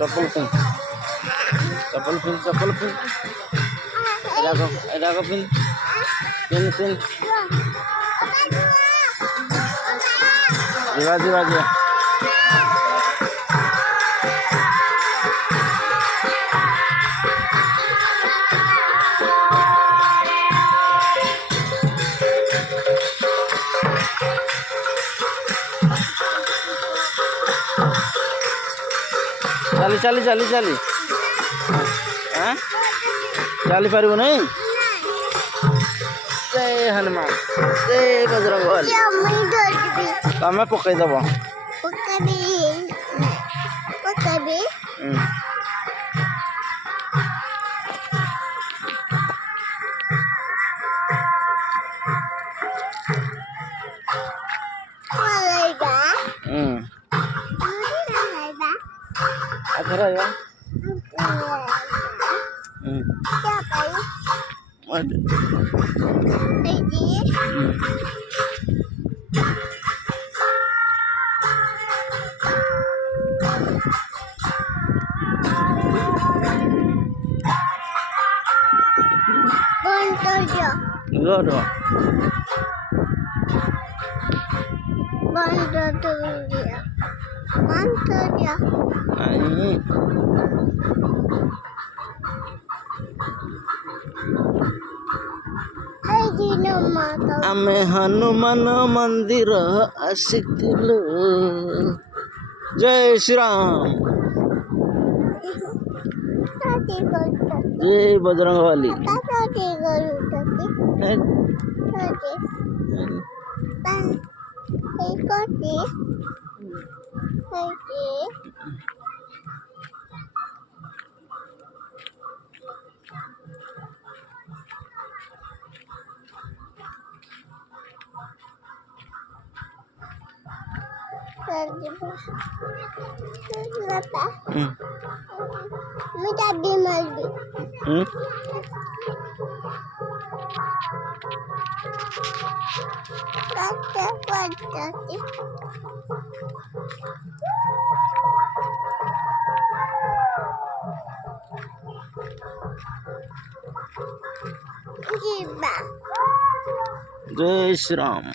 चप्पल पिन चप्पल पिन चप्पल पिन एटा को pin pin pin जीवा जीवा जीवा चली चली चली चली हाँ चली पार नहीं जय हनुमान जय बजरंग तमें पकईदब अच्छा रहेगा आमे हनुमान मंदिर आसिथिलु जय श्री राम जय बजरंग बली जय श्री राम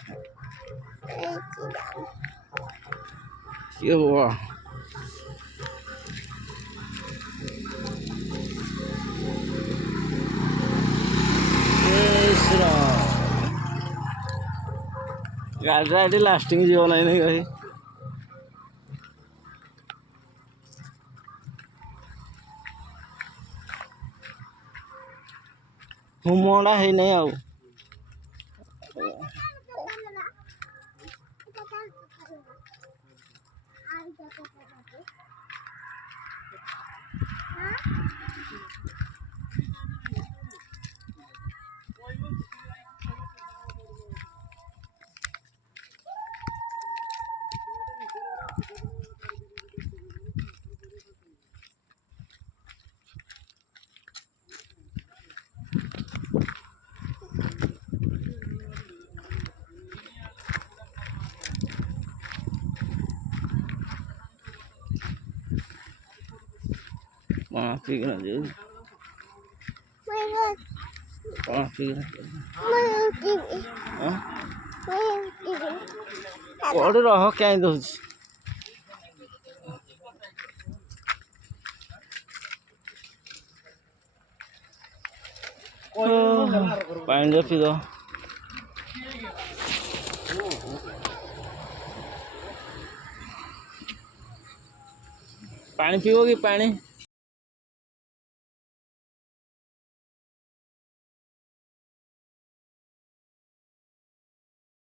ये हुआ जय श्री राम गाड़ी लास्टिंग जीव ना नहीं कही हुमड़ा है नहीं आउ ठीक है जी ठीक है कौन रह क्या दो पानी दे पी दो पानी पीओगी पानी